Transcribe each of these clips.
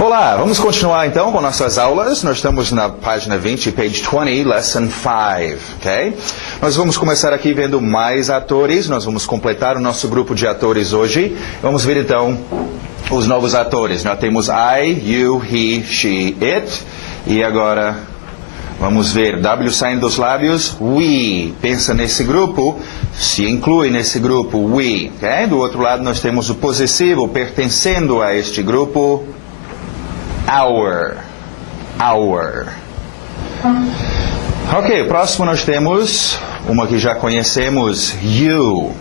Olá, vamos continuar então com nossas aulas. Nós estamos na página 20, page 20, lesson 5, ok? Nós vamos começar aqui vendo mais atores, nós vamos completar o nosso grupo de atores hoje. Vamos ver então os novos atores. Nós temos I, you, he, she, it. E agora vamos ver W saindo dos lábios, we. Pensa nesse grupo, se inclui nesse grupo, we. Okay? Do outro lado nós temos o possessivo pertencendo a este grupo, our. Ok, próximo nós temos uma que já conhecemos, you.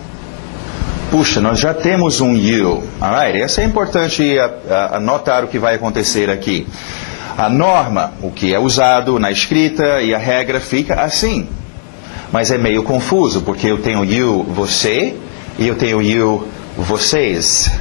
Puxa, nós já temos um you. Alright, essa é importante anotar o que vai acontecer aqui. A norma, o que é usado na escrita e a regra fica assim. Mas é meio confuso, porque eu tenho you, você, e eu tenho you, vocês.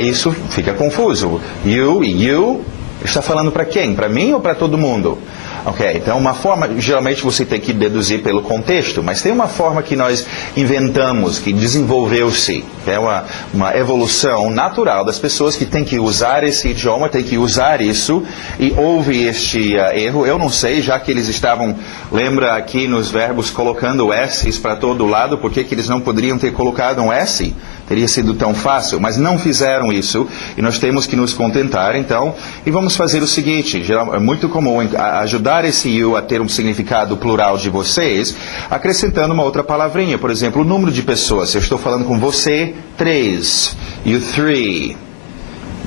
Isso fica confuso. You e you, está falando para quem? Para mim ou para todo mundo? Ok, então uma forma, geralmente você tem que deduzir pelo contexto, mas tem uma forma que nós inventamos, que desenvolveu-se, que é uma evolução natural das pessoas que têm que usar esse idioma, têm que usar isso, e houve este erro, eu não sei, já que eles estavam, lembra aqui nos verbos, colocando S's para todo lado, por que eles não poderiam ter colocado um S? Teria sido tão fácil, mas não fizeram isso, e nós temos que nos contentar, então, e vamos fazer o seguinte, é muito comum ajudar esse you a ter um significado plural de vocês, acrescentando uma outra palavrinha, por exemplo, o número de pessoas, se eu estou falando com você, 3, you 3,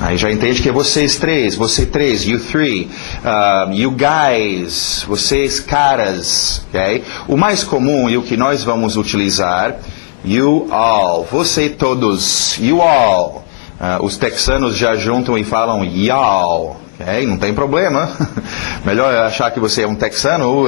aí já entende que é vocês 3, você 3, you 3, you guys, vocês caras, ok? O mais comum e o que nós vamos utilizar, you all, você todos, you all. Os texanos já juntam e falam y'all, okay? Não tem problema. Melhor achar que você é um texano, ou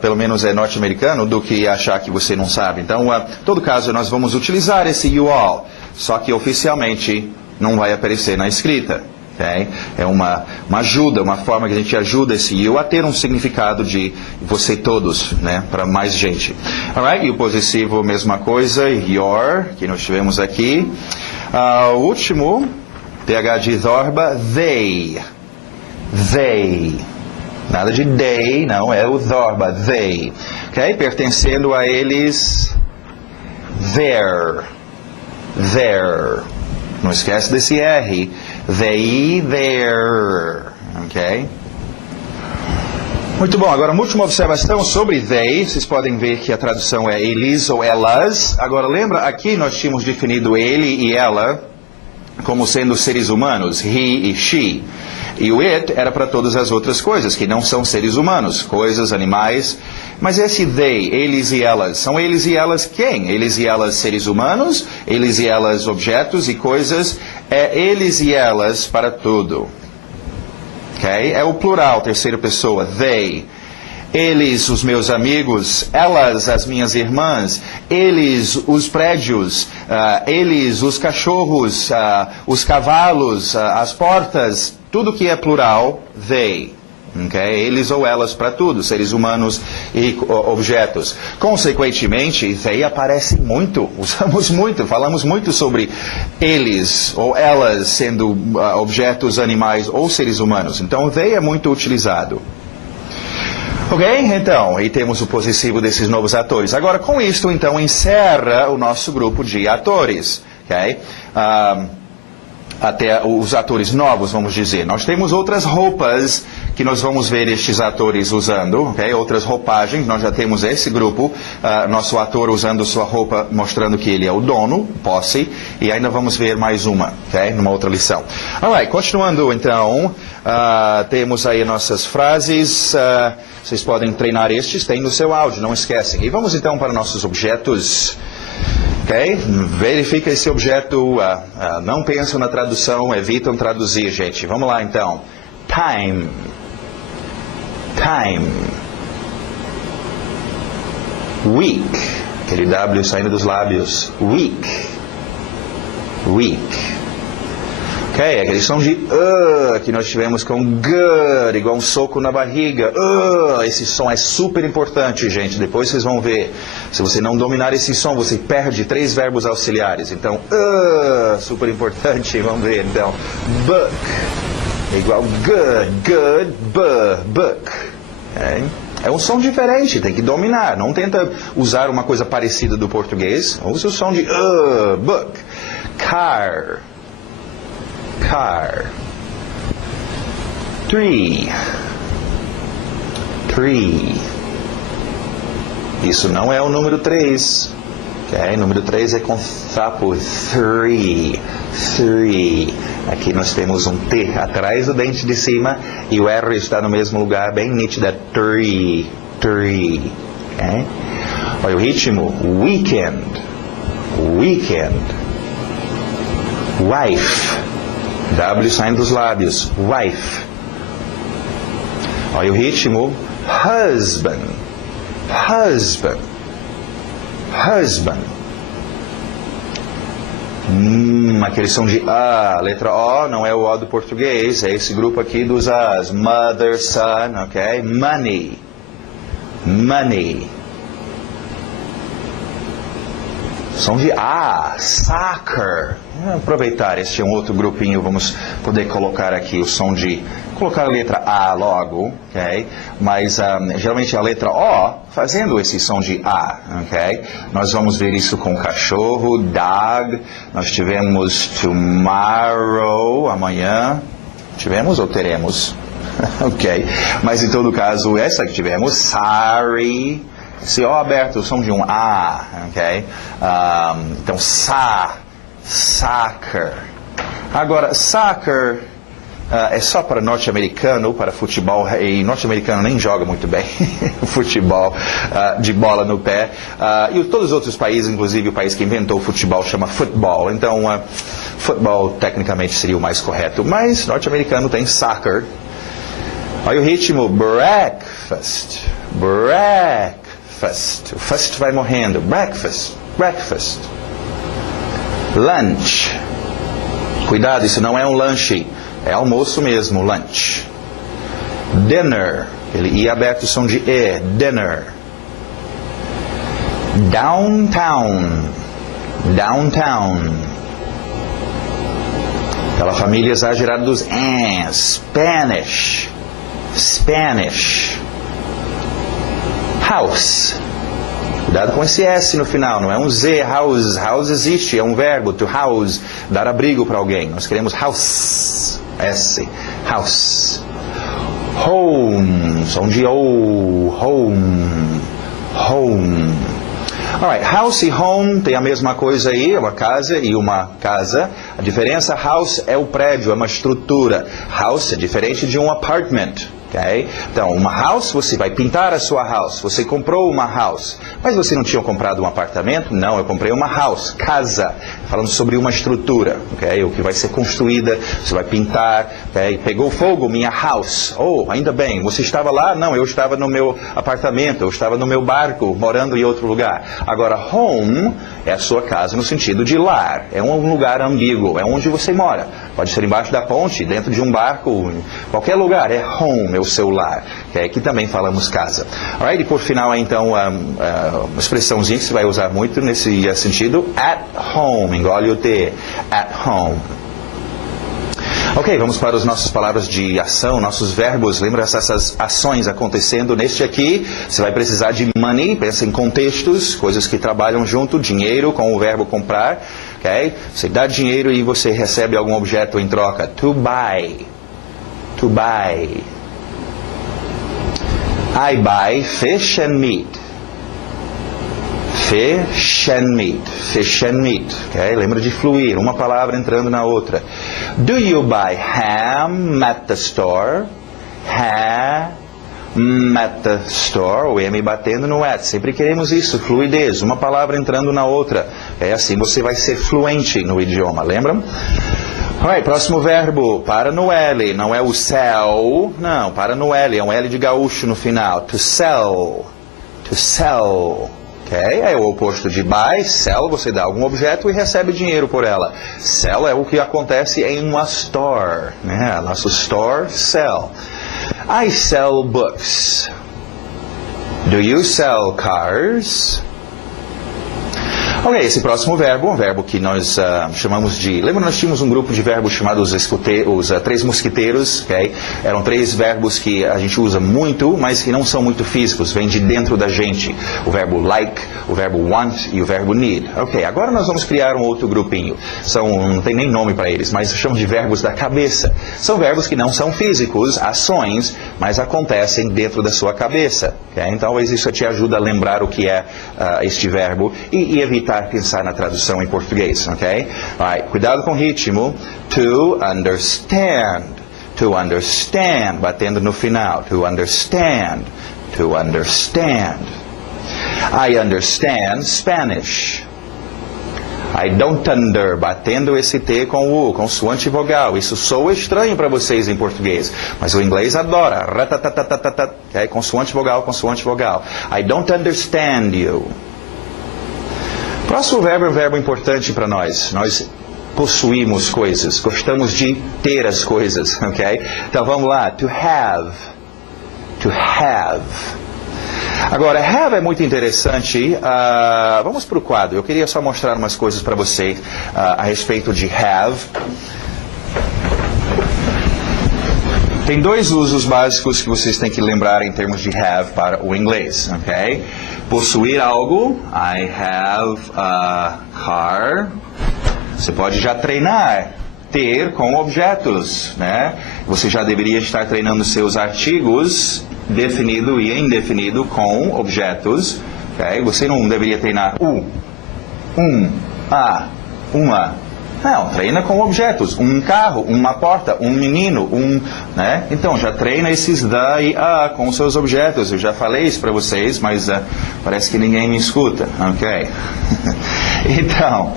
pelo menos é norte-americano, do que achar que você não sabe. Então, em todo caso, nós vamos utilizar esse you all, só que oficialmente não vai aparecer na escrita. Okay? É uma ajuda, uma forma que a gente ajuda esse you a ter um significado de você todos, né? Para mais gente. Alright? E o possessivo, mesma coisa, your, que nós tivemos aqui. O último, TH de zorba, they. Nada de they, não, é o zorba, they. Okay? Pertencendo a eles, their. Não esquece desse R. They, their. Ok? Muito bom. Agora, uma última observação sobre they. Vocês podem ver que a tradução é eles ou elas. Agora, lembra, aqui nós tínhamos definido ele e ela como sendo seres humanos, he e she. E o it era para todas as outras coisas, que não são seres humanos, coisas, animais. Mas esse they, eles e elas, são eles e elas quem? Eles e elas seres humanos, eles e elas objetos e coisas, é eles e elas para tudo. Okay? É o plural, terceira pessoa, they. Eles, os meus amigos, elas, as minhas irmãs, eles, os prédios, eles, os cachorros, os cavalos, as portas, tudo que é plural, they. Okay? Eles ou elas para tudo, seres humanos e objetos. Consequentemente, they aparece muito, usamos muito, falamos muito sobre eles ou elas sendo objetos, animais ou seres humanos. Então, they é muito utilizado. Ok? Então, aí temos o possessivo desses novos atores. Agora, com isto, então, encerra o nosso grupo de atores. Ok? Até os atores novos, vamos dizer. Nós temos outras roupas que nós vamos ver estes atores usando, ok? Outras roupagens, nós já temos esse grupo, nosso ator usando sua roupa, mostrando que ele é o dono, posse, e ainda vamos ver mais uma, ok? Numa outra lição. Alright, continuando então, temos aí nossas frases, vocês podem treinar estes, tem no seu áudio, não esquecem. E vamos então para nossos objetos. Ok? Verifica esse objeto, não pensam na tradução, evitam traduzir, gente. Vamos lá, então. Time. Week. Aquele W saindo dos lábios. Week. Ok? Aquele som de que nós tivemos com good, igual um soco na barriga. Esse som é super importante, gente. Depois vocês vão ver. Se você não dominar esse som, você perde 3 verbos auxiliares. Então, super importante. Vamos ver, então. Book. É igual good, book. É um som diferente, tem que dominar. Não tenta usar uma coisa parecida do português. Usa o som de book. Car. Tree. Isso não é o número 3. Okay? Número 3 é com sapo. Three. Aqui nós temos um T atrás do dente de cima e o R está no mesmo lugar, bem nítida. Tree. Okay? Olha o ritmo. Weekend. Wife. W saindo dos lábios. Wife. Olha o ritmo. Husband. Aquele som de A, letra O, não é o O do português, é esse grupo aqui dos As. Mother, son, ok? Money. Som de A, soccer. Vamos aproveitar, este é um outro grupinho, vamos poder colocar aqui o som de... Colocar a letra A logo, ok? Mas geralmente a letra O fazendo esse som de A, ok? Nós vamos ver isso com cachorro, dog. Nós tivemos tomorrow, amanhã. Tivemos ou teremos? Ok. Mas em todo caso, essa que tivemos, sorry. Esse O aberto, o som de um A, ok? Então, soccer. Agora, soccer... é só para norte-americano, para futebol, e norte-americano nem joga muito bem futebol de bola no pé. E todos os outros países, inclusive o país que inventou o futebol, chama football. Então, futebol tecnicamente seria o mais correto, mas norte-americano tem soccer. Olha o ritmo, breakfast. O fast vai morrendo, breakfast. Lunch. Cuidado, isso não é um lanche. É almoço mesmo, lunch. Dinner. Ele I aberto o som de E. Dinner. Downtown. Aquela família exagerada dos Spanish. House. Cuidado com esse S no final, não é um Z. House existe, é um verbo. To house, dar abrigo para alguém. Nós queremos house. S. House. Home. Som de O. Home. Alright, house e home tem a mesma coisa aí, uma casa e uma casa. A diferença, house é o prédio, é uma estrutura. House é diferente de um apartment. Okay? Então, uma house, você vai pintar a sua house. Você comprou uma house. Mas você não tinha comprado um apartamento? Não, eu comprei uma house, casa. Falando sobre uma estrutura, okay? O que vai ser construída, você vai pintar. Okay? Pegou fogo, minha house. Oh, ainda bem, você estava lá? Não, eu estava no meu apartamento, eu estava no meu barco, morando em outro lugar. Agora, home é a sua casa no sentido de lar. É um lugar ambíguo, é onde você mora. Pode ser embaixo da ponte, dentro de um barco, qualquer lugar. É home, é o seu lar. Okay? Aqui também falamos casa. Alright, e por final, então, uma expressãozinha que você vai usar muito nesse sentido. At home, engole o T. At home. Ok, vamos para as nossas palavras de ação, nossos verbos. Lembra essas ações acontecendo neste aqui? Você vai precisar de money, pensa em contextos, coisas que trabalham junto, dinheiro com o verbo comprar. Ok? Você dá dinheiro e você recebe algum objeto em troca. To buy. I buy fish and meat. Fish and meat. Okay? Lembra de fluir, uma palavra entrando na outra. Do you buy ham at the store? Ham at the store, o M batendo no at. Sempre queremos isso, fluidez, uma palavra entrando na outra. É assim você vai ser fluente no idioma, lembram? Alright, próximo verbo, para no L, não é o sell, não, para no L, é um L de gaúcho no final. To sell. Okay? É o oposto de buy, sell, você dá algum objeto e recebe dinheiro por ela. Sell é o que acontece em uma store, né? Nosso store, sell. I sell books. Do you sell cars? Ok, esse próximo verbo, um verbo que nós chamamos de... Lembra, nós tínhamos um grupo de verbos chamados os três mosquiteiros, ok? Eram 3 verbos que a gente usa muito, mas que não são muito físicos, vêm de dentro da gente. O verbo like, o verbo want e o verbo need. Ok, agora nós vamos criar um outro grupinho. Não tem nem nome para eles, mas chamamos de verbos da cabeça. São verbos que não são físicos, ações, mas acontecem dentro da sua cabeça. Okay? Então, isso te ajuda a lembrar o que é este verbo e evitar pensar na tradução em português, ok? Cuidado com o ritmo. To understand. To understand. Batendo no final. To understand. To understand. I understand Spanish. I don't under, batendo esse T com o U, consoante e vogal. Isso soa estranho para vocês em português, mas o inglês adora. Okay? Consoante, vogal, consoante, vogal. I don't understand you. Próximo verbo é um verbo importante para nós. Nós possuímos coisas, gostamos de ter as coisas, ok? Então vamos lá. To have. To have. Agora, have é muito interessante. Vamos para o quadro. Eu queria só mostrar umas coisas para vocês a respeito de have. Tem 2 usos básicos que vocês têm que lembrar em termos de have para o inglês, ok? Possuir algo. I have a car. Você pode já treinar. Ter com objetos, né? Você já deveria estar treinando seus artigos definido e indefinido com objetos, okay? Você não deveria treinar uma. Não, treina com objetos. Um carro, uma porta, um menino, né? Então, já treina esses da e a com seus objetos. Eu já falei isso para vocês, mas parece que ninguém me escuta, ok? Então...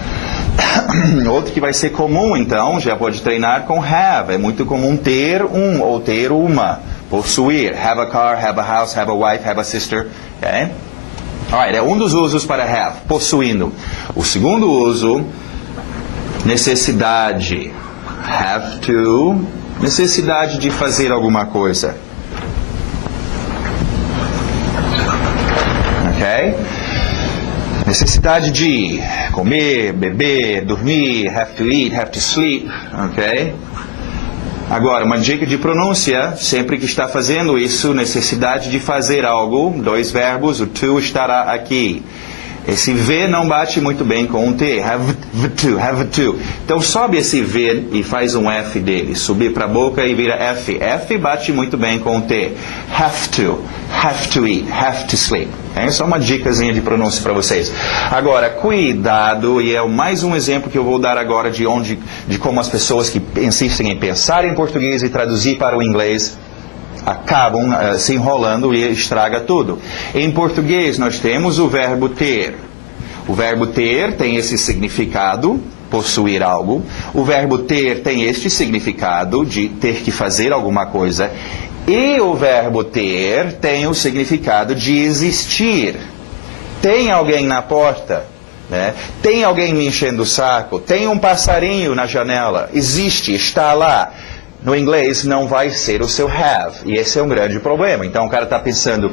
Outro que vai ser comum, então, já pode treinar com have. É muito comum ter ou ter uma. Possuir. Have a car, have a house, have a wife, have a sister. Okay? Alright, é um dos usos para have. Possuindo. O segundo uso, necessidade. Have to. Necessidade de fazer alguma coisa. Ok? Necessidade de comer, beber, dormir, have to eat, have to sleep, ok? Agora, uma dica de pronúncia, sempre que está fazendo isso, necessidade de fazer algo, 2 verbos, o to estará aqui. Esse V não bate muito bem com um T, have to. Então sobe esse V e faz um F dele, subir para a boca e vira F. F bate muito bem com o T. Have to eat, have to sleep. É só uma dicasinha de pronúncia para vocês. Agora, cuidado, e é mais um exemplo que eu vou dar agora de como as pessoas que insistem em pensar em português e traduzir para o inglês acabam se enrolando e estraga tudo. Em português nós temos o verbo ter. O verbo ter tem esse significado, possuir algo. O verbo ter tem este significado de ter que fazer alguma coisa. E o verbo ter tem o significado de existir. Tem alguém na porta, né? Tem alguém me enchendo o saco. Tem um passarinho na janela. Existe, está lá. No inglês não vai ser o seu have, e esse é um grande problema. Então o cara está pensando,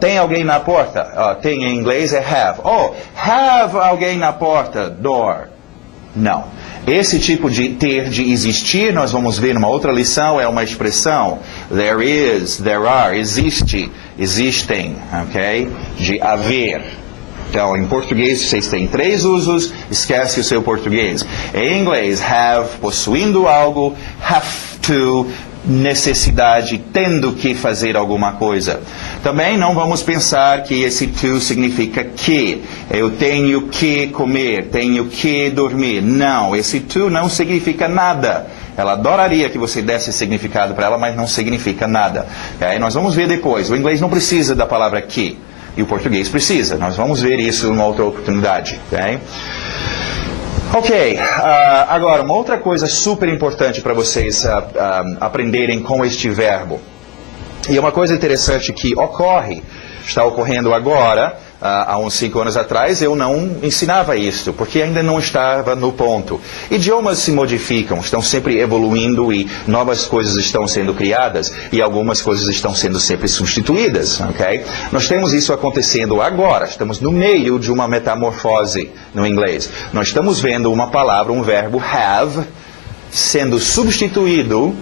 tem alguém na porta? Tem em inglês é have. Have alguém na porta, door. Não. Esse tipo de ter, de existir, nós vamos ver numa outra lição, é uma expressão. There is, there are, existe, existem, ok? De haver. Então, em português, vocês têm 3 usos, esquece o seu português. Em inglês, have, possuindo algo, have to, necessidade, tendo que fazer alguma coisa. Também não vamos pensar que esse to significa que. Eu tenho que comer, tenho que dormir. Não, esse to não significa nada. Ela adoraria que você desse significado para ela, mas não significa nada. Okay? Nós vamos ver depois. O inglês não precisa da palavra que. E o português precisa. Nós vamos ver isso numa outra oportunidade. Ok. Agora, uma outra coisa super importante para vocês aprenderem com este verbo. E é uma coisa interessante que está ocorrendo agora, há uns 5 anos atrás, eu não ensinava isso, porque ainda não estava no ponto. Idiomas se modificam, estão sempre evoluindo e novas coisas estão sendo criadas e algumas coisas estão sendo sempre substituídas, ok? Nós temos isso acontecendo agora, estamos no meio de uma metamorfose no inglês. Nós estamos vendo uma palavra, um verbo have, sendo substituído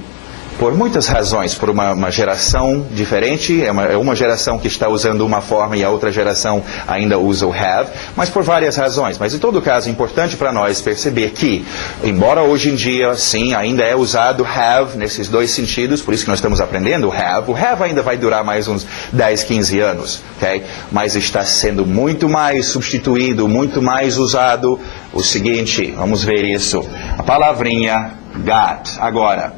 por muitas razões, por uma geração diferente, é uma geração que está usando uma forma e a outra geração ainda usa o have, mas por várias razões. Mas em todo caso é importante para nós perceber que, embora hoje em dia, sim, ainda é usado have nesses dois sentidos, por isso que nós estamos aprendendo o have ainda vai durar mais uns 10, 15 anos, ok? Mas está sendo muito mais substituído, muito mais usado. O seguinte, vamos ver isso, a palavrinha got. Agora,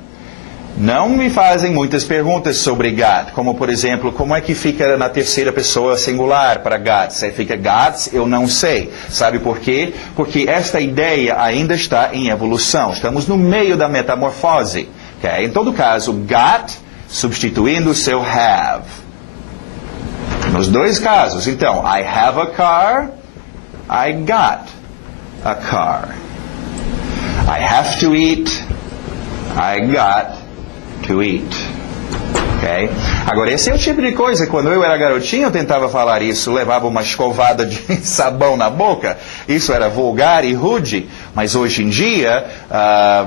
não me fazem muitas perguntas sobre got, como por exemplo, como é que fica na terceira pessoa singular para got? Se fica got, eu não sei. Sabe por quê? Porque esta ideia ainda está em evolução. Estamos no meio da metamorfose. Okay? Em todo caso, got substituindo o seu have. Nos dois casos. Então, I have a car, I got a car. I have to eat, I got to eat. Okay? Agora, esse é o tipo de coisa, quando eu era garotinho, eu tentava falar isso, levava uma escovada de sabão na boca, isso era vulgar e rude, mas hoje em dia,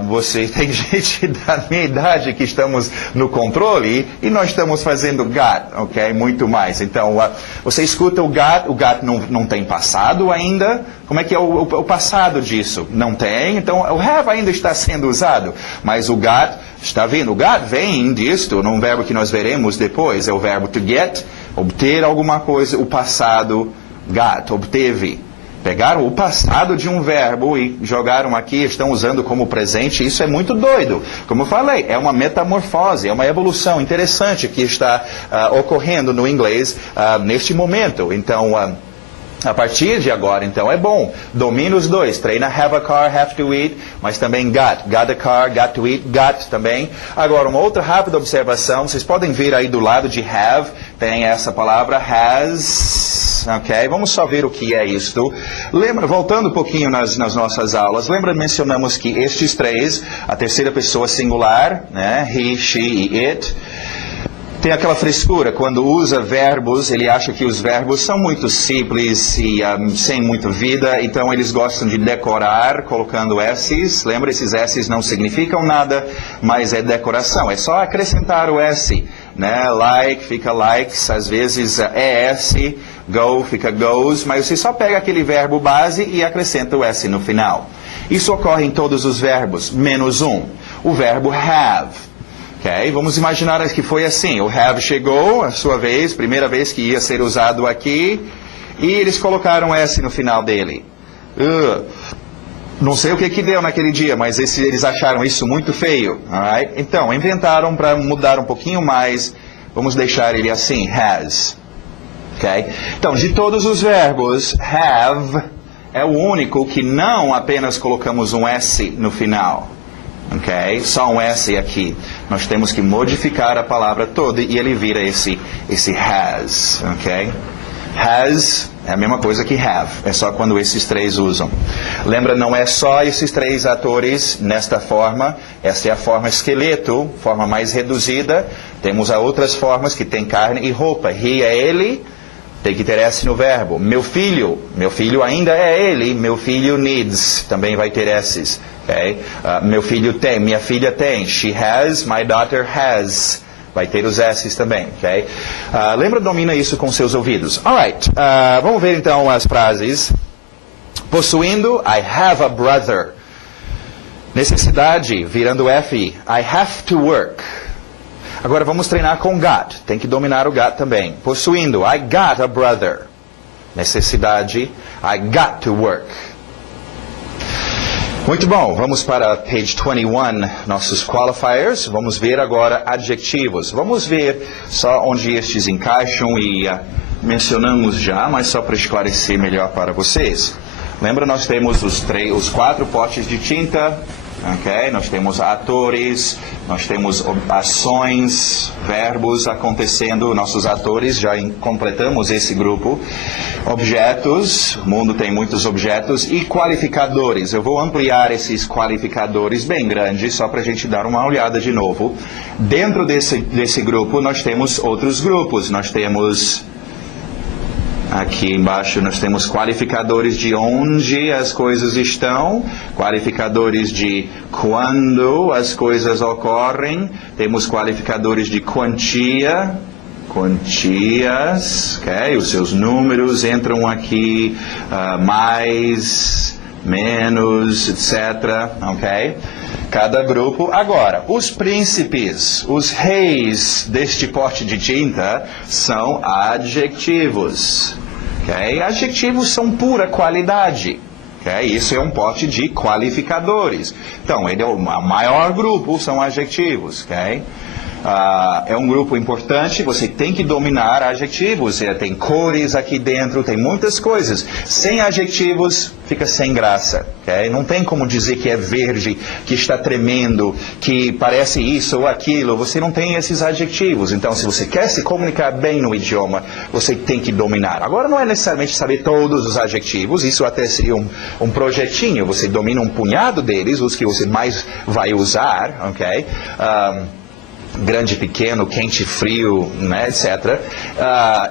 você tem gente da minha idade que estamos no controle e nós estamos fazendo got, ok? Muito mais. Então, você escuta o got não tem passado ainda. Como é que é o passado disso? Não tem, então o have ainda está sendo usado, mas o got, está vindo, o got vem disto, num verbo que nós veremos depois, é o verbo to get, obter alguma coisa, o passado, got, obteve. Pegaram o passado de um verbo e jogaram aqui, estão usando como presente, isso é muito doido. Como eu falei, é uma metamorfose, é uma evolução interessante que está ocorrendo no inglês neste momento. Então, a partir de agora, então, é bom. Domina os dois. Treina have a car, have to eat, mas também got. Got a car, got to eat, got também. Agora, uma outra rápida observação. Vocês podem ver aí do lado de have, tem essa palavra has. Ok? Vamos só ver o que é isto. Lembra, voltando um pouquinho nas nossas aulas, mencionamos que estes três, a terceira pessoa singular, né? He, she e it, tem aquela frescura, quando usa verbos, ele acha que os verbos são muito simples e sem muita vida, então eles gostam de decorar colocando S's. Lembra, esses S's não significam nada, mas é decoração, é só acrescentar o S, né? Like fica likes, às vezes ES, go fica goes, mas você só pega aquele verbo base e acrescenta o S no final. Isso ocorre em todos os verbos, menos um, o verbo have. Okay? Vamos imaginar que foi assim, o have chegou, a sua vez, primeira vez que ia ser usado aqui, e eles colocaram S no final dele. Não sei o que deu naquele dia, mas eles acharam isso muito feio. Alright? Então, inventaram para mudar um pouquinho mais, vamos deixar ele assim, has. Okay? Então, de todos os verbos, have é o único que não apenas colocamos um S no final. Ok? Só um S aqui. Nós temos que modificar a palavra toda e ele vira esse has. Ok? Has é a mesma coisa que have. É só quando esses três usam. Lembra, não é só esses três atores nesta forma. Esta é a forma esqueleto, forma mais reduzida. Temos outras formas que tem carne e roupa. He é ele. Tem que ter S no verbo. Meu filho ainda é ele. Meu filho needs, também vai ter S's. Okay? Meu filho tem, minha filha tem. She has, my daughter has. Vai ter os S's também. Okay? Lembra, domina isso com seus ouvidos. Alright, vamos ver então as frases. Possuindo, I have a brother. Necessidade, virando F. I have to work. Agora vamos treinar com got. Tem que dominar o got também. Possuindo, I got a brother. Necessidade, I got to work. Muito bom, vamos para page 21, nossos qualifiers. Vamos ver agora adjetivos. Vamos ver só onde estes encaixam e mencionamos já, mas só para esclarecer melhor para vocês. Lembra, nós temos os 4 potes de tinta, ok? Nós temos atores, nós temos ações, verbos acontecendo, nossos atores, já completamos esse grupo. Objetos, o mundo tem muitos objetos, e qualificadores. Eu vou ampliar esses qualificadores bem grandes, só para a gente dar uma olhada de novo. Dentro desse grupo, nós temos outros grupos. Nós temos... Aqui embaixo nós temos qualificadores de onde as coisas estão, qualificadores de quando as coisas ocorrem, temos qualificadores de quantia, quantias, ok? Os seus números entram aqui, mais, menos, etc, ok? Cada grupo. Agora, os príncipes, os reis deste pote de tinta são adjetivos. Okay? Adjetivos são pura qualidade. Okay? Isso é um pote de qualificadores. Então, ele é o maior grupo, são adjetivos. Okay? É um grupo importante, você tem que dominar adjetivos. Tem cores aqui dentro, tem muitas coisas. Sem adjetivos, fica sem graça. Okay? Não tem como dizer que é verde, que está tremendo, que parece isso ou aquilo. Você não tem esses adjetivos. Então, se você quer se comunicar bem no idioma, você tem que dominar. Agora, não é necessariamente saber todos os adjetivos. Isso até seria um projetinho. Você domina um punhado deles, os que você mais vai usar. Ok? Grande, pequeno, quente, frio, né, etc.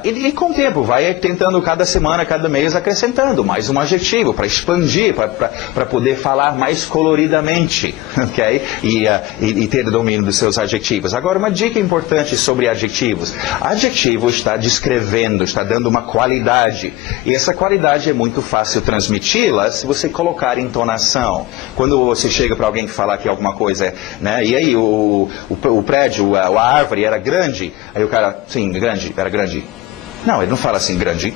E com o tempo, vai tentando cada semana, cada mês, acrescentando mais um adjetivo para expandir, para poder falar mais coloridamente, ok? E ter domínio dos seus adjetivos. Agora, uma dica importante sobre adjetivos. Adjetivo está descrevendo, está dando uma qualidade. E essa qualidade é muito fácil transmiti-la se você colocar entonação. Quando você chega para alguém falar que alguma coisa, né, e aí o prédio, a árvore era grande, aí o cara, sim, grande, era grande. Não, ele não fala assim, grande.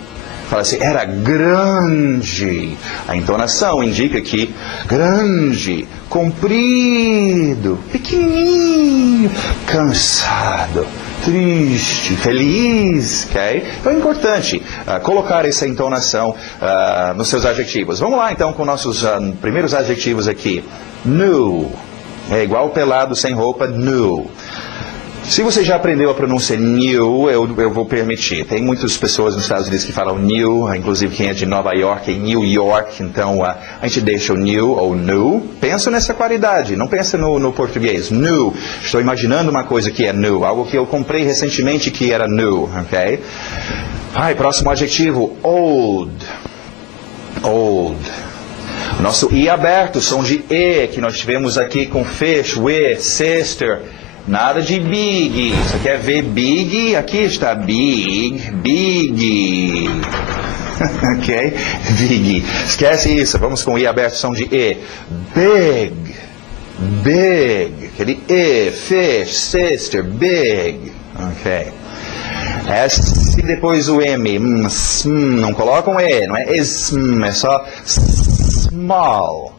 Fala assim, era grande. A entonação indica que grande, comprido, pequenininho, cansado, triste, feliz, ok? Então é importante colocar essa entonação nos seus adjetivos. Vamos lá então com nossos primeiros adjetivos aqui. Nu. É igual pelado, sem roupa, nu. Se você já aprendeu a pronúncia new, eu vou permitir. Tem muitas pessoas nos Estados Unidos que falam new, inclusive quem é de Nova York é New York, então a gente deixa o new ou new. Pensa nessa qualidade, não pensa no português. New, estou imaginando uma coisa que é new, algo que eu comprei recentemente que era new, ok? Próximo adjetivo, old. Old. Nosso I aberto, som de E, que nós tivemos aqui com fish, with, sister. Nada de big. Você quer ver big? Aqui está big, big. Ok? Big. Esquece isso. Vamos com I aberto, som de E. Big. Big. Aquele E, fish, sister, big. Ok. S e depois o M. Não coloca um E, não é é só small.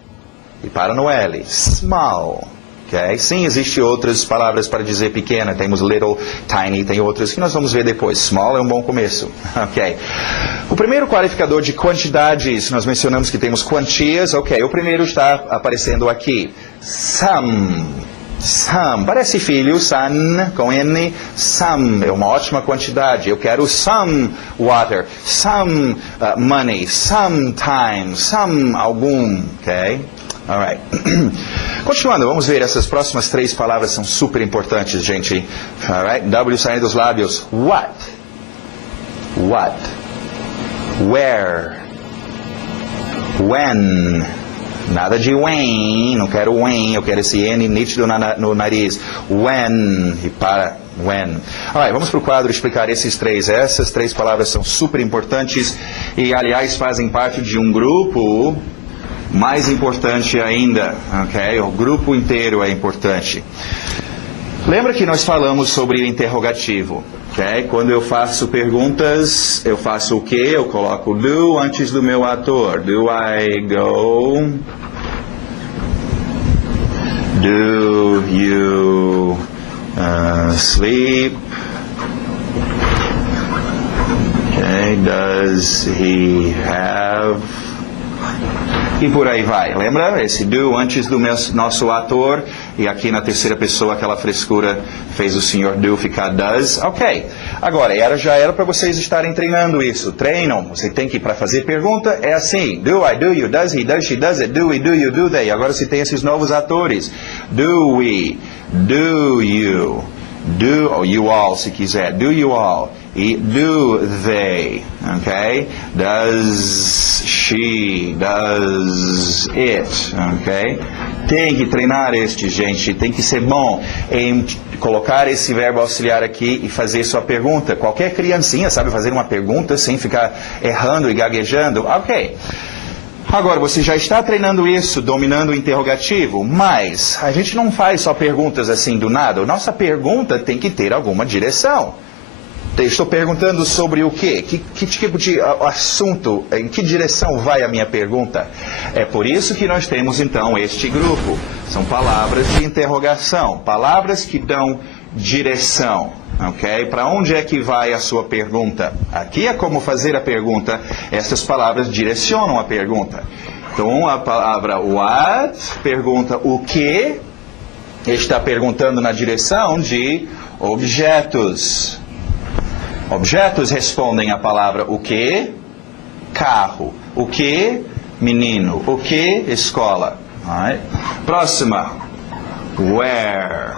E para no L. Small. Okay? Sim, existem outras palavras para dizer pequena. Temos little, tiny, tem outras que nós vamos ver depois. Small é um bom começo. Ok. O primeiro qualificador de quantidades, nós mencionamos que temos quantias. Ok, o primeiro está aparecendo aqui. Some. Some. Parece filho, son, com N. Some é uma ótima quantidade. Eu quero some water, some money, sometime, some algum. Ok? Alright. Continuando, vamos ver essas próximas 3 palavras são super importantes, gente. Alright? W saindo dos lábios. What? What? Where? When? Nada de when, não quero when, eu quero esse N nítido no nariz. When, e para when. Alright, vamos para o quadro explicar esses 3. Essas 3 palavras são super importantes e, aliás, fazem parte de um grupo mais importante ainda, ok? O grupo inteiro é importante. Lembra que nós falamos sobre o interrogativo, ok? Quando eu faço perguntas, eu faço o quê? Eu coloco do antes do meu ator. Do I go? Do you sleep? Okay. Does he have E por aí vai. Lembra? Esse do antes do nosso ator. E aqui na terceira pessoa, aquela frescura fez o senhor do ficar does. Ok. Agora, já era para vocês estarem treinando isso. Treinam. Você tem que, para fazer pergunta, é assim. Do, I, do, you, does, he, does, she, does it, do, we, do, you, do, they. Agora você tem esses novos atores. Do we, do you, do, ou you all se quiser. Do you all. E do they, ok? Does she, does it, ok? Tem que treinar gente, tem que ser bom em colocar esse verbo auxiliar aqui e fazer sua pergunta. Qualquer criancinha sabe fazer uma pergunta sem ficar errando e gaguejando, ok? Agora, você já está treinando isso, dominando o interrogativo, mas a gente não faz só perguntas assim do nada. Nossa pergunta tem que ter alguma direção. Estou perguntando sobre o quê? Que tipo de assunto? Em que direção vai a minha pergunta? É por isso que nós temos, então, este grupo. São palavras de interrogação. Palavras que dão direção. Ok? Para onde é que vai a sua pergunta? Aqui é como fazer a pergunta. Essas palavras direcionam a pergunta. Então, a palavra what pergunta o que. Está perguntando na direção de objetos. Objetos respondem a palavra o que? Carro. O que? Menino. O que? Escola. Right. Próxima. Where.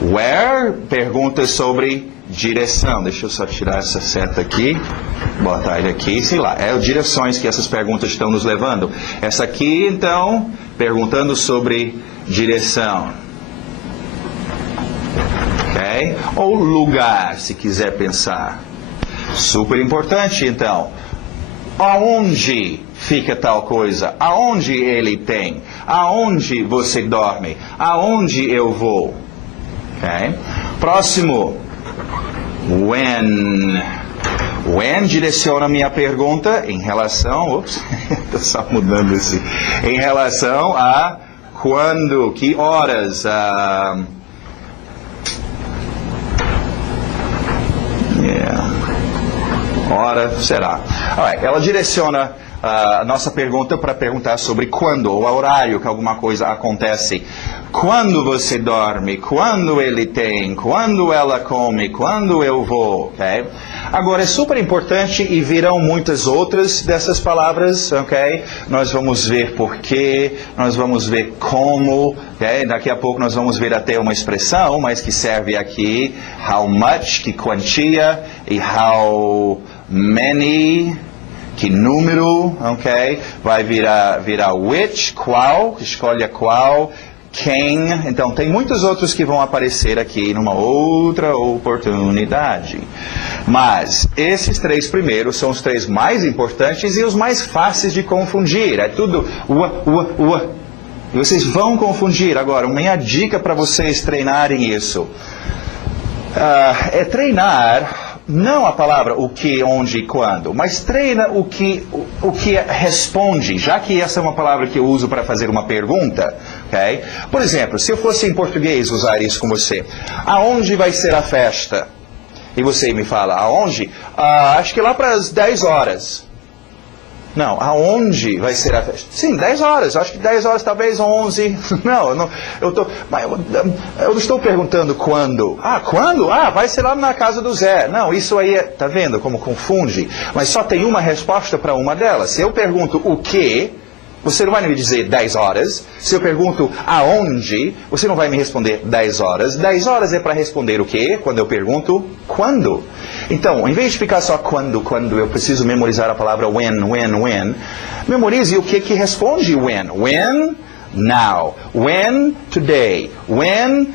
Where pergunta sobre direção. Deixa eu só tirar essa seta aqui. Botar ele aqui. Sei lá. É as direções que essas perguntas estão nos levando. Essa aqui, então, perguntando sobre direção. Okay? Ou lugar, se quiser pensar. Super importante, então. Aonde fica tal coisa? Aonde ele tem? Aonde você dorme? Aonde eu vou? Okay? Próximo. When. When direciona a minha pergunta em relação... Ups, estou só mudando esse. Em relação a quando, que horas... Hora, será? Alright, ela direciona a nossa pergunta para perguntar sobre quando, ou horário que alguma coisa acontece. Quando você dorme, quando ele tem, quando ela come, quando eu vou, ok? Agora, é super importante e virão muitas outras dessas palavras, ok? Nós vamos ver porquê, nós vamos ver como, ok? Daqui a pouco nós vamos ver até uma expressão, mas que serve aqui, how much, que quantia, e how many, que número, ok? Vai virar which, qual, escolha qual, quem. Então, tem muitos outros que vão aparecer aqui numa outra oportunidade. Mas, esses três primeiros são os três mais importantes e os mais fáceis de confundir. É tudo E vocês vão confundir. Agora, uma dica para vocês treinarem isso. É treinar... Não a palavra o que, onde e quando, mas treina o que responde, já que essa é uma palavra que eu uso para fazer uma pergunta. Okay? Por exemplo, se eu fosse em português usar isso com você, aonde vai ser a festa? E você me fala, aonde? Acho que lá para as 10 horas. Não, aonde vai ser a festa? Sim, 10 horas. Acho que 10 horas, talvez 11. Não, eu não estou perguntando quando. Quando? Vai ser lá na casa do Zé. Não, isso aí, tá vendo como confunde? Mas só tem uma resposta para uma delas. Se eu pergunto o que, você não vai me dizer 10 horas. Se eu pergunto aonde, você não vai me responder 10 horas. 10 horas é para responder o quê? Quando eu pergunto quando. Então, em vez de ficar só quando, eu preciso memorizar a palavra when, memorize o que responde when. When, now. When, today. When,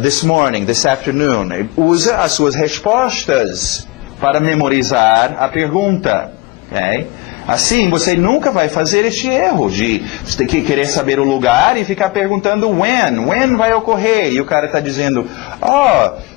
this morning, this afternoon. Usa as suas respostas para memorizar a pergunta. Okay? Assim, você nunca vai fazer este erro de você ter que querer saber o lugar e ficar perguntando when vai ocorrer? E o cara está dizendo,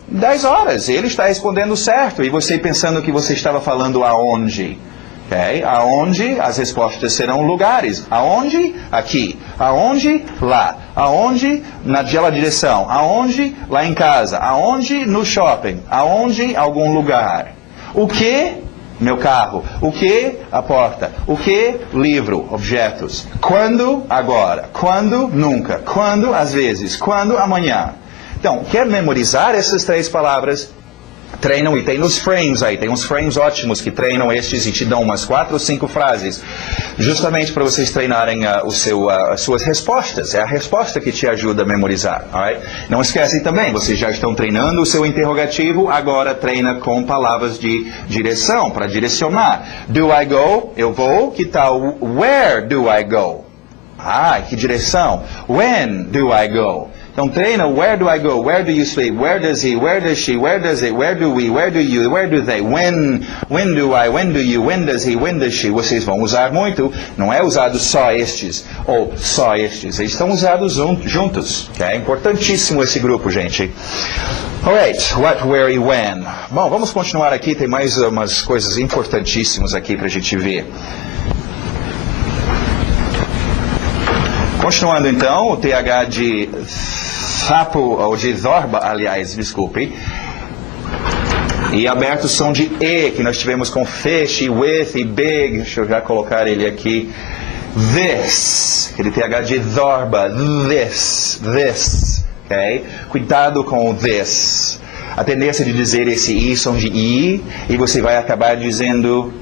10 horas, ele está respondendo certo. E você pensando que você estava falando aonde. Okay? Aonde as respostas serão lugares. Aonde? Aqui. Aonde? Lá. Aonde? Naquela direção. Aonde? Lá em casa. Aonde? No shopping. Aonde? Algum lugar. O que? Meu carro. O que? A porta. O que? Livro. Objetos. Quando? Agora. Quando? Nunca. Quando? Às vezes. Quando? Amanhã. Então, quer memorizar essas 3 palavras? Treinam, e tem nos frames aí, tem uns frames ótimos que treinam estes e te dão umas 4 ou 5 frases, justamente para vocês treinarem as suas respostas. É a resposta que te ajuda a memorizar. Alright? Não esquecem também, vocês já estão treinando o seu interrogativo, agora treina com palavras de direção, para direcionar. Do I go? Eu vou. Que tal where do I go? Ah, que direção. When do I go? Então treina where do I go, where do you sleep, where does he, where does she, where does it, where do we, where do you, where do they, when do I, when do you, when does he, when does she. Vocês vão usar muito, não é usado só estes ou só estes, eles estão usados juntos. Okay? É importantíssimo esse grupo, gente. Alright, what, where e when. Bom, vamos continuar aqui, tem mais umas coisas importantíssimas aqui para a gente ver. Continuando então, o TH de sapo, ou de zorba, aliás, desculpe. E abertos são de E, que nós tivemos com fish, e with, e big. Deixa eu já colocar ele aqui. This, aquele TH de zorba, this, ok? Cuidado com o this. A tendência de dizer esse I são de I, e você vai acabar dizendo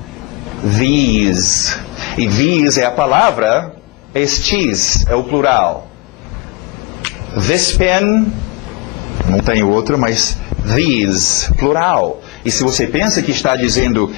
these. E these é a palavra... Estes é o plural. This pen, não tem outro, mas these, plural. E se você pensa que está dizendo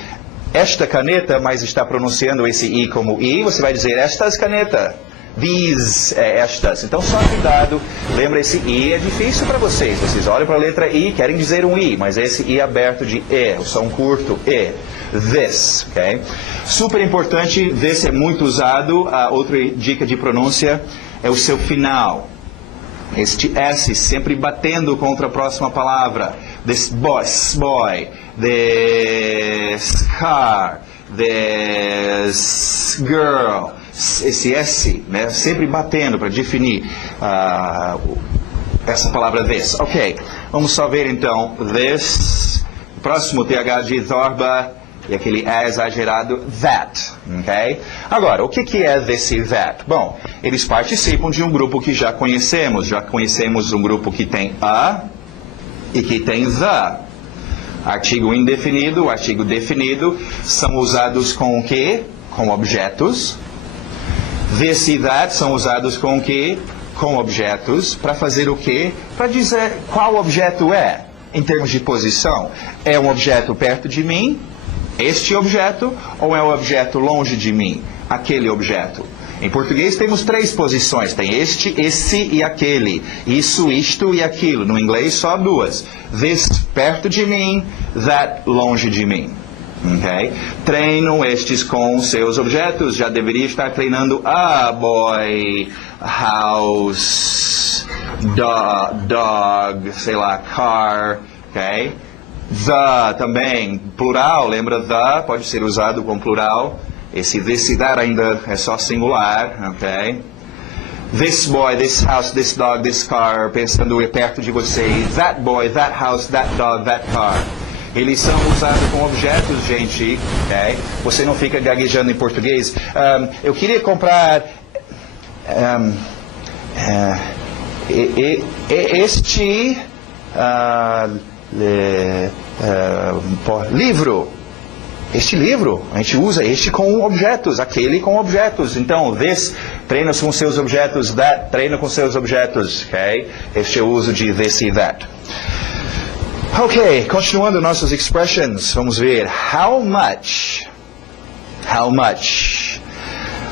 esta caneta, mas está pronunciando esse I como I, você vai dizer estas caneta. These, estas. Então só cuidado, lembra, esse I é difícil para vocês. Vocês olham para a letra I e querem dizer um I, mas esse I aberto de E, o som curto, E. This, ok? Super importante, this é muito usado. A outra dica de pronúncia é o seu final. Este S sempre batendo contra a próxima palavra. This boy, this car, this girl. Esse S, né, sempre batendo para definir essa palavra this. Ok, vamos só ver então. This, próximo TH de zorba. E aquele é exagerado, that, ok? Agora, o que é this e that? Bom, eles participam de um grupo que já conhecemos. Já conhecemos um grupo que tem a e que tem the. Artigo indefinido, artigo definido, são usados com o quê? Com objetos. This e that são usados com o quê? Com objetos. Para fazer o quê? Para dizer qual objeto é, em termos de posição. É um objeto perto de mim? Este objeto, ou é o objeto longe de mim? Aquele objeto. Em português temos 3 posições. Tem este, esse e aquele. Isso, isto e aquilo. No inglês só 2. This perto de mim, that longe de mim. Okay? Treinam estes com seus objetos. Já deveria estar treinando a boy, house, dog, sei lá, car, ok? The também, plural, lembra the, pode ser usado com plural. Esse this e that ainda é só singular, ok? This boy, this house, this dog, this car, pensando perto de você. That boy, that house, that dog, that car. Eles são usados com objetos, gente, ok? Você não fica gaguejando em português. Eu queria comprar este... livro. Este livro, a gente usa este com objetos, aquele com objetos. Então, this treina com seus objetos, that treina com seus objetos, ok? Este é o uso de this e that. Ok, continuando nossas expressions, vamos ver. How much? How much?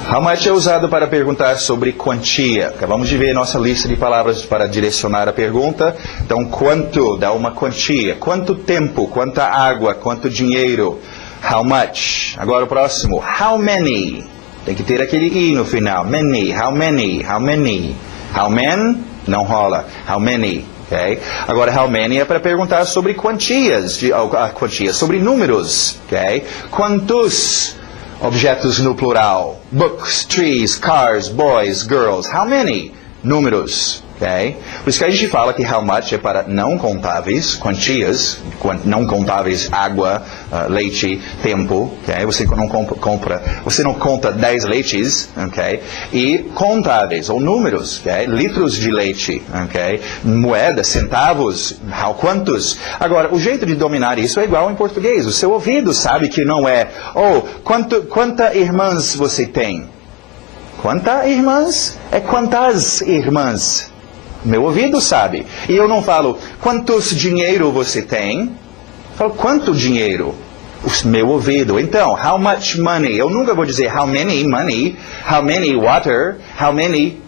How much é usado para perguntar sobre quantia. Acabamos de ver nossa lista de palavras para direcionar a pergunta. Então, quanto dá uma quantia. Quanto tempo, quanta água, quanto dinheiro. How much? Agora o próximo. How many? Tem que ter aquele i no final. Many, how many, how many. How many? Não rola. How many? Okay? Agora, how many é para perguntar sobre quantias, sobre números. Okay? Quantos? Objetos no plural. Books, trees, cars, boys, girls. How many? Números. Okay? Por isso que a gente fala que how much é para não contáveis, quantias, não contáveis, água, leite, tempo. Okay? Você não conta 10 leites, okay? E contáveis, ou números, okay? Litros de leite, okay? Moedas, centavos, quantos. Agora, o jeito de dominar isso é igual em português. O seu ouvido sabe que não é, quantas irmãs você tem? Quantas irmãs? É quantas irmãs? Meu ouvido sabe. E eu não falo, quantos dinheiro você tem? Eu falo, quanto dinheiro? O meu ouvido. Então, how much money? Eu nunca vou dizer how many money, how many water, how many...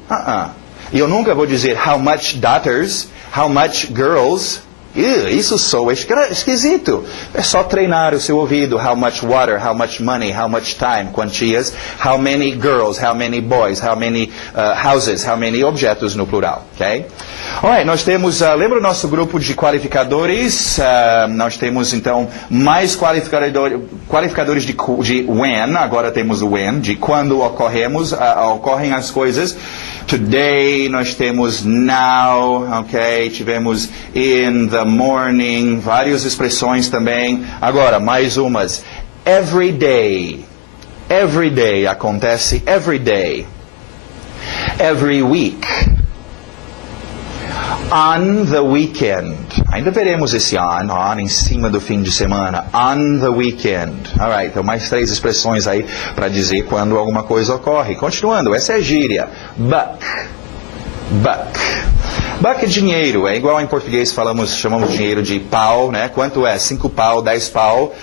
E eu nunca vou dizer how much daughters, how much girls... Isso soa esquisito. É só treinar o seu ouvido. How much water, how much money, how much time, quantias. How many girls, how many boys, how many houses, how many objetos no plural. Okay? Alright, nós temos, lembra o nosso grupo de qualificadores? Nós temos então mais qualificadores de when. Agora temos o when, de quando ocorrem as coisas. Today, nós temos now, ok? Tivemos in the morning, várias expressões também. Agora, mais umas. Every day. Every day acontece every day. Every week. On the weekend. Ainda veremos esse on em cima do fim de semana. On the weekend. Alright, então mais 3 expressões aí para dizer quando alguma coisa ocorre. Continuando, essa é gíria. Buck. Buck. Buck é dinheiro. É igual em português chamamos dinheiro de pau, né? Quanto é? 5 pau, 10 pau.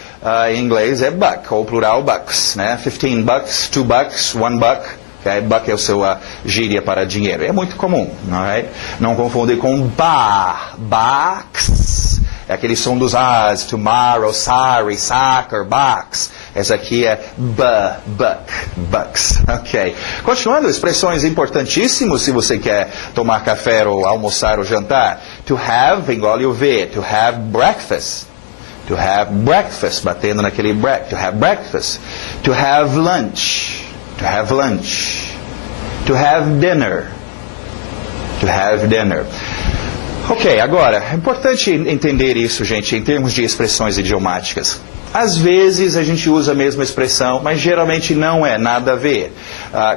Em inglês é buck, ou plural bucks, né? 15 bucks, 2 bucks, 1 buck. Okay? Buck é o seu gíria para dinheiro. É muito comum. Right? Não confundir com bucks. É aquele som dos As. Tomorrow, sorry, soccer, bucks. Essa aqui é bucks. Ok. Continuando, expressões importantíssimas se você quer tomar café ou almoçar ou jantar. To have, engole o V. To have breakfast. To have breakfast, batendo naquele to have breakfast. To have lunch. To have lunch. To have dinner. To have dinner. Ok, agora, é importante entender isso, gente, em termos de expressões idiomáticas. Às vezes a gente usa a mesma expressão, mas geralmente não é nada a ver.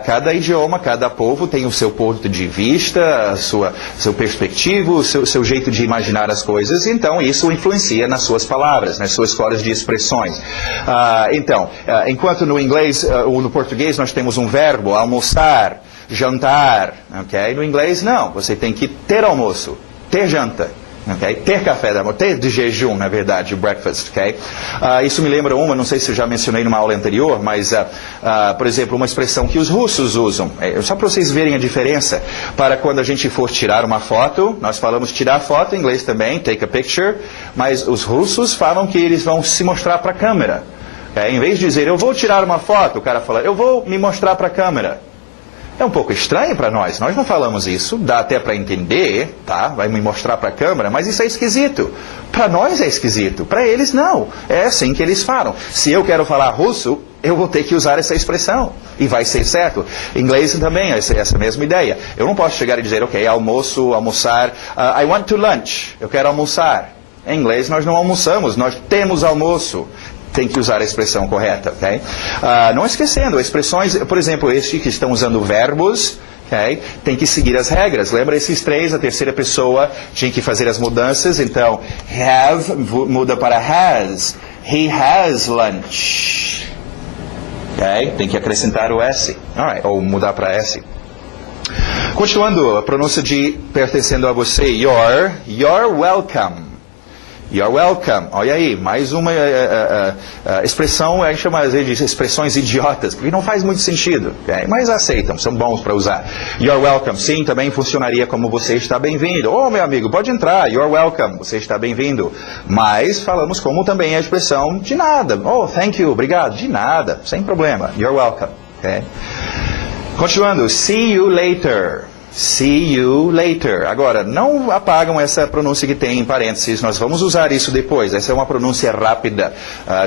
Cada idioma, cada povo tem o seu ponto de vista, seu perspectivo, o seu jeito de imaginar as coisas, então isso influencia nas suas palavras, nas suas escolas de expressões. Enquanto no inglês ou no português nós temos um verbo, almoçar, jantar, ok? No inglês não, você tem que ter almoço, ter janta. Okay? Ter café da manhã, ter de jejum, na verdade, o breakfast. Okay? Isso me lembra não sei se eu já mencionei numa aula anterior, mas, por exemplo, uma expressão que os russos usam. Só para vocês verem a diferença. Para quando a gente for tirar uma foto, nós falamos tirar foto, em inglês também, take a picture, mas os russos falam que eles vão se mostrar para a câmera. Okay? Em vez de dizer, eu vou tirar uma foto, o cara fala, eu vou me mostrar para a câmera. É um pouco estranho para nós não falamos isso, dá até para entender, tá? Vai me mostrar para a câmera, mas isso é esquisito. Para nós é esquisito, para eles não. É assim que eles falam. Se eu quero falar russo, eu vou ter que usar essa expressão, e vai ser certo. Em inglês também é essa mesma ideia. Eu não posso chegar e dizer, ok, almoçar, I want to lunch, eu quero almoçar. Em inglês nós não almoçamos, nós temos almoço. Tem que usar a expressão correta, ok? Não esquecendo, expressões, por exemplo, que estão usando verbos, ok? Tem que seguir as regras. Lembra esses 3, a terceira pessoa tinha que fazer as mudanças, então, have muda para has. He has lunch. Ok? Tem que acrescentar o S, alright, ou mudar para S. Continuando, a pronúncia de pertencendo a você, you're welcome. You're welcome. Olha aí, mais uma expressão, a gente chama às vezes de expressões idiotas, porque não faz muito sentido, okay? Mas aceitam, são bons para usar. You're welcome, sim, também funcionaria como você está bem-vindo. Oh, meu amigo, pode entrar, you're welcome, você está bem-vindo. Mas falamos como também a expressão de nada. Oh, thank you, obrigado, de nada, sem problema. You're welcome, okay? Continuando, see you later. See you later. Agora, não apagam essa pronúncia que tem em parênteses, nós vamos usar isso depois. Essa é uma pronúncia rápida.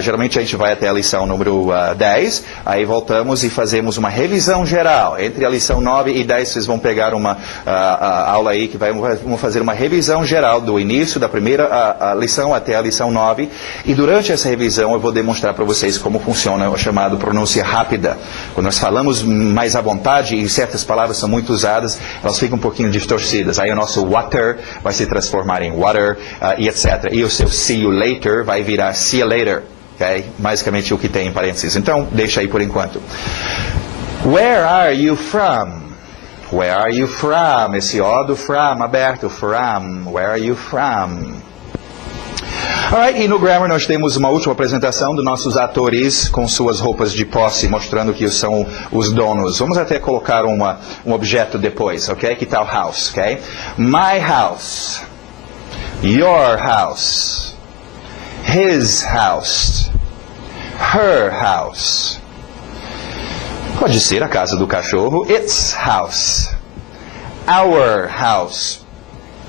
Geralmente a gente vai até a lição número 10, aí voltamos e fazemos uma revisão geral. Entre a lição 9 e 10, vocês vão pegar uma aula aí que vamos fazer uma revisão geral do início da primeira lição até a lição 9. E durante essa revisão eu vou demonstrar para vocês como funciona o chamado pronúncia rápida. Quando nós falamos mais à vontade e certas palavras são muito usadas, elas ficam um pouquinho distorcidas. Aí o nosso water vai se transformar em water e etc. E o seu see you later vai virar see you later. Okay? Basicamente o que tem em parênteses. Então, deixa aí por enquanto. Where are you from? Where are you from? Esse O do from aberto. From. Where are you from? Alright, e no Grammar nós temos uma última apresentação dos nossos atores com suas roupas de posse, mostrando que são os donos. Vamos até colocar um objeto depois, ok? Que tal house, ok? My house. Your house. His house. Her house. Pode ser a casa do cachorro. Its house. Our house.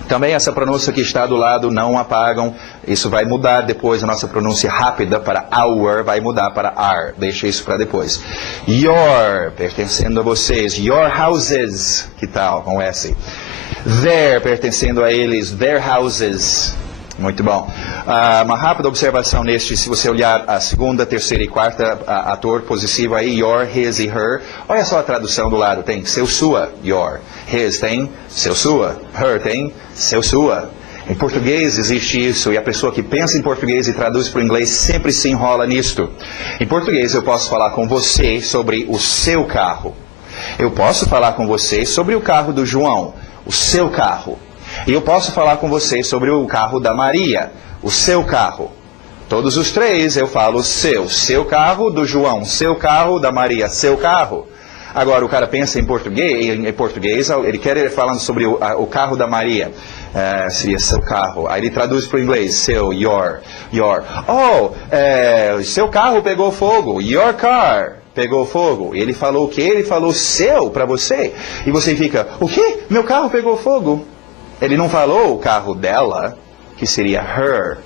Também essa pronúncia que está do lado, não apagam. Isso vai mudar depois, a nossa pronúncia rápida para our vai mudar para are. Deixa isso para depois. Your, pertencendo a vocês. Your houses, que tal com S? Their, pertencendo a eles. Their houses. Muito bom. Uma rápida observação neste, se você olhar a segunda, terceira e quarta ator possessivo aí, your, his e her, olha só a tradução do lado, tem seu, sua, your, his tem seu, sua, her tem seu, sua. Em português existe isso, e a pessoa que pensa em português e traduz para o inglês sempre se enrola nisto. Em português eu posso falar com você sobre o seu carro. Eu posso falar com você sobre o carro do João, o seu carro. E eu posso falar com vocês sobre o carro da Maria, o seu carro. Todos os três eu falo seu carro do João, seu carro da Maria, seu carro. Agora o cara pensa em português, ele quer falando sobre o carro da Maria, seria seu carro. Aí ele traduz para o inglês, seu, your. Oh, seu carro pegou fogo, your car. Pegou fogo. Ele falou o quê? Ele falou seu para você. E você fica, o quê? Meu carro pegou fogo. Ele não falou o carro dela, que seria her.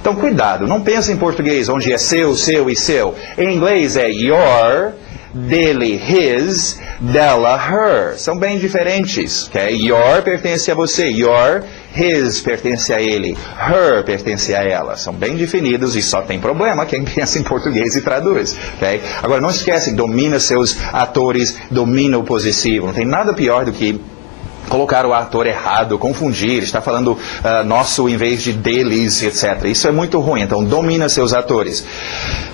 Então, cuidado, não pense em português, onde é seu e seu. Em inglês é your, dele, his, dela, her. São bem diferentes. Okay? Your pertence a você, your, his pertence a ele, her pertence a ela. São bem definidos e só tem problema quem pensa em português e traduz. Okay? Agora, não esquece, domina seus atores, domina o possessivo. Não tem nada pior do que colocar o ator errado, confundir, está falando nosso em vez de deles, etc. Isso é muito ruim, então domina seus atores.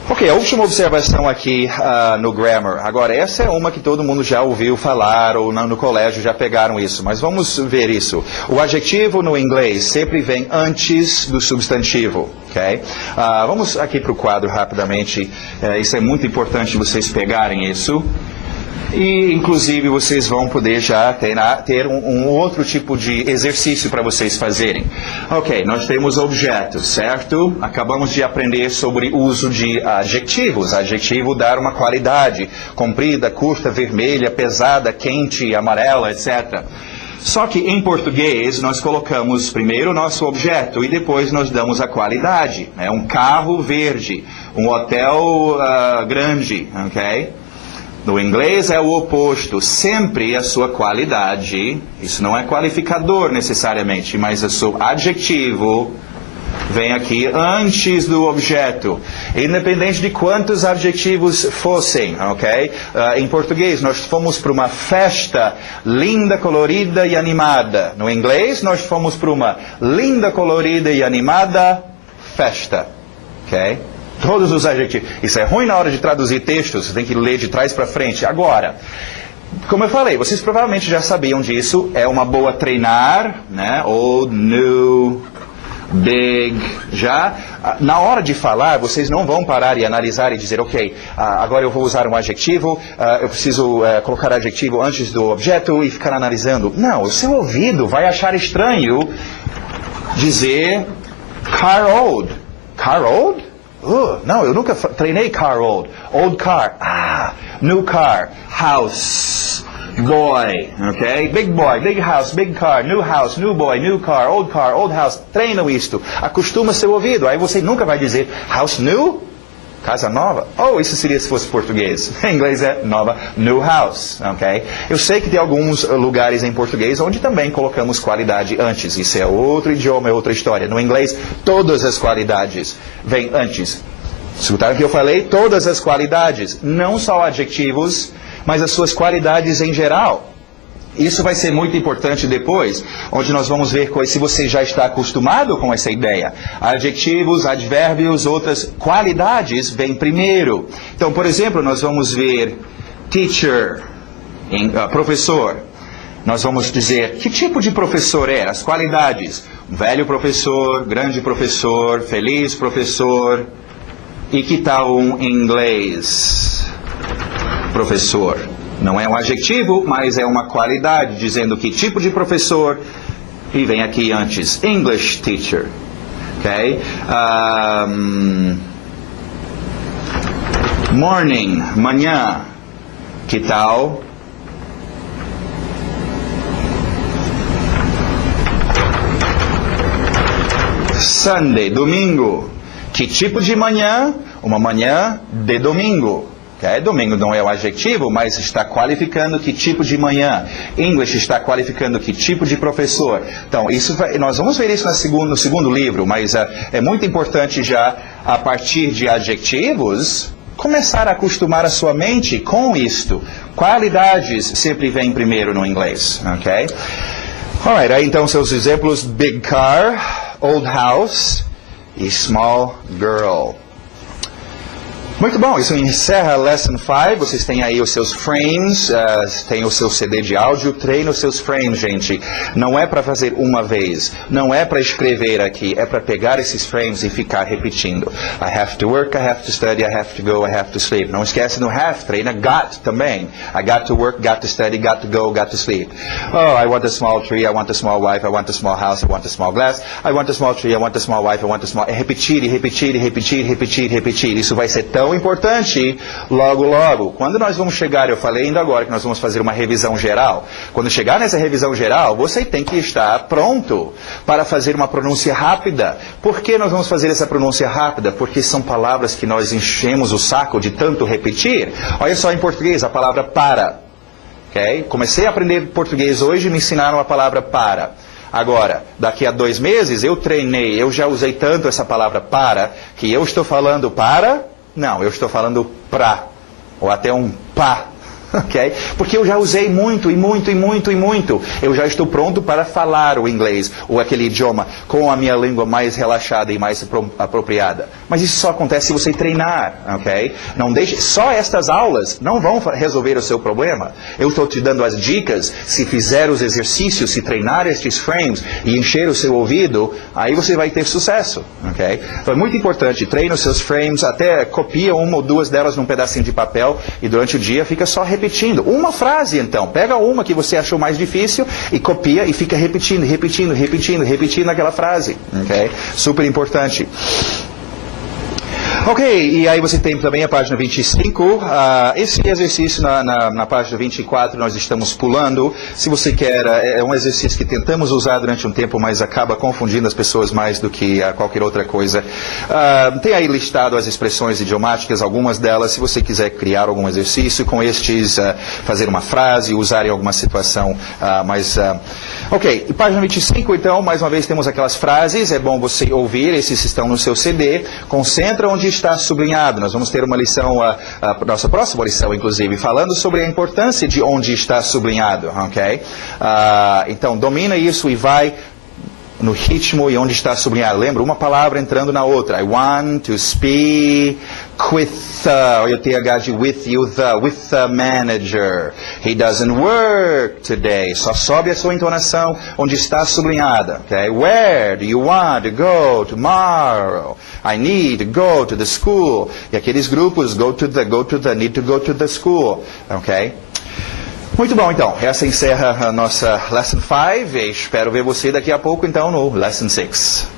Ok, a última observação aqui no Grammar. Agora, essa é uma que todo mundo já ouviu falar, ou no colégio já pegaram isso, mas vamos ver isso. O adjetivo no inglês sempre vem antes do substantivo, ok? Vamos aqui para o quadro rapidamente, isso é muito importante vocês pegarem isso. E, inclusive, vocês vão poder já ter um outro tipo de exercício para vocês fazerem. Ok, nós temos objetos, certo? Acabamos de aprender sobre o uso de adjetivos. Adjetivo dar uma qualidade, comprida, curta, vermelha, pesada, quente, amarela, etc. Só que em português nós colocamos primeiro o nosso objeto e depois nós damos a qualidade. Né? Um carro verde, um hotel grande, ok? No inglês é o oposto, sempre a sua qualidade, isso não é qualificador necessariamente, mas o seu adjetivo vem aqui antes do objeto, independente de quantos adjetivos fossem, ok? Em português, nós fomos para uma festa linda, colorida e animada. No inglês, nós fomos para uma linda, colorida e animada festa, ok? Todos os adjetivos. Isso é ruim na hora de traduzir textos, você tem que ler de trás para frente. Agora, como eu falei, vocês provavelmente já sabiam disso, é uma boa treinar, né? Old, new, big, já. Na hora de falar, vocês não vão parar e analisar e dizer, ok, agora eu vou usar um adjetivo, eu preciso colocar adjetivo antes do objeto e ficar analisando. Não, o seu ouvido vai achar estranho dizer car old. Car old? Não, eu nunca treinei car old. Old car. New car. House. boy, ok? Big boy, big house, big car, new boy, new car, old house. Treinam isto. Acostuma seu ouvido. Aí você nunca vai dizer house new, casa nova. Oh, isso seria se fosse português. Em inglês é nova, new house, ok? Eu sei que tem alguns lugares em português onde também colocamos qualidade antes. Isso é outro idioma, é outra história. No inglês, todas as qualidades vêm antes. Escutaram o que eu falei? Todas as qualidades, não só adjetivos, mas as suas qualidades em geral. Isso vai ser muito importante depois, onde nós vamos ver se você já está acostumado com essa ideia. Adjetivos, advérbios, outras qualidades vêm primeiro. Então, por exemplo, nós vamos ver teacher, professor. Nós vamos dizer que tipo de professor é, as qualidades. Velho professor, grande professor, feliz professor. E que tal um inglês? Professor. Não é um adjetivo, mas é uma qualidade, dizendo que tipo de professor. E vem aqui antes, English teacher. Ok? Morning, manhã. Que tal? Sunday, domingo. Que tipo de manhã? Uma manhã de domingo. Okay? Domingo não é o adjetivo, mas está qualificando que tipo de manhã. English está qualificando que tipo de professor. Então, nós vamos ver isso no segundo livro, mas é muito importante já, a partir de adjetivos, começar a acostumar a sua mente com isto. Qualidades sempre vêm primeiro no inglês. Okay? Alright, aí então seus exemplos: big car, old house e small girl. Muito bom, isso encerra a Lesson 5. Vocês têm aí os seus frames, tem o seu CD de áudio. Treine os seus frames, gente. Não é para fazer uma vez, não é para escrever aqui, é para pegar esses frames e ficar repetindo. I have to work, I have to study, I have to go, I have to sleep. Não esquece no have, treina got também. I got to work, got to study, got to go, got to sleep. Oh, I want a small tree, I want a small wife, I want a small house, I want a small glass. I want a small tree, I want a small wife, I want a small... É repetir, repetir, repetir, repetir, repetir. Isso vai ser tão importante logo, logo. Quando nós vamos chegar, eu falei ainda agora que nós vamos fazer uma revisão geral. Quando chegar nessa revisão geral, você tem que estar pronto para fazer uma pronúncia rápida. Por que nós vamos fazer essa pronúncia rápida? Porque são palavras que nós enchemos o saco de tanto repetir. Olha só em português, a palavra para. Okay? Comecei a aprender português hoje e me ensinaram a palavra para. Agora, daqui a 2 meses, eu treinei, eu já usei tanto essa palavra para, que eu estou falando para... Não, eu estou falando pra, ou até um pá, ok? Porque eu já usei muito, e muito, e muito, e muito. Eu já estou pronto para falar o inglês, ou aquele idioma, com a minha língua mais relaxada e mais apropriada. Mas isso só acontece se você treinar, ok? Não deixe, só estas aulas não vão resolver o seu problema. Eu estou te dando as dicas. Se fizer os exercícios, se treinar estes frames e encher o seu ouvido, aí você vai ter sucesso, ok? Então é muito importante, treine os seus frames, até copia 1 ou 2 delas num pedacinho de papel e durante o dia fica só repetindo. Uma frase, então. Pega uma que você achou mais difícil e copia e fica repetindo, repetindo, repetindo, repetindo aquela frase. Ok? Super importante. Ok, e aí você tem também a página 25. Esse exercício na página 24 nós estamos pulando. Se você quer, é um exercício que tentamos usar durante um tempo, mas acaba confundindo as pessoas mais do que qualquer outra coisa. Tem aí listado as expressões idiomáticas, algumas delas. Se você quiser criar algum exercício com estes, fazer uma frase, usar em alguma situação ok, e página 25, então, mais uma vez temos aquelas frases. É bom você ouvir, esses estão no seu CD. Concentra onde está sublinhado. Nós vamos ter uma lição, a nossa próxima lição, inclusive, falando sobre a importância de onde está sublinhado, ok? Então, domina isso e vai no ritmo e onde está sublinhado. Lembra, uma palavra entrando na outra. I want to speak with, olha o TH de with the manager. He doesn't work today. Só sobe a sua entonação onde está sublinhada. Okay? Where do you want to go tomorrow? I need to go to the school. E aqueles grupos, go to the, need to go to the school. Ok? Muito bom, então. Essa encerra a nossa Lesson 5. Espero ver você daqui a pouco, então, no Lesson 6.